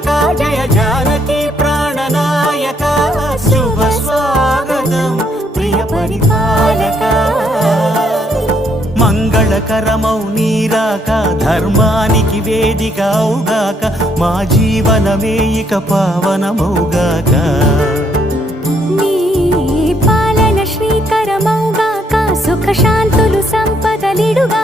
పాలక జయ జానకి ప్రాణనాయక శుభ స్వాగతం ప్రియ పరిపాలక మంగళకరమౌ నీరాక ధర్మానికి వేదిక అవుగాక మా జీవనమే ఇక పావనమౌగాక నీ పాలన శ్రీకరమౌగాక సుఖ శాంతులు సంపదలిడుగా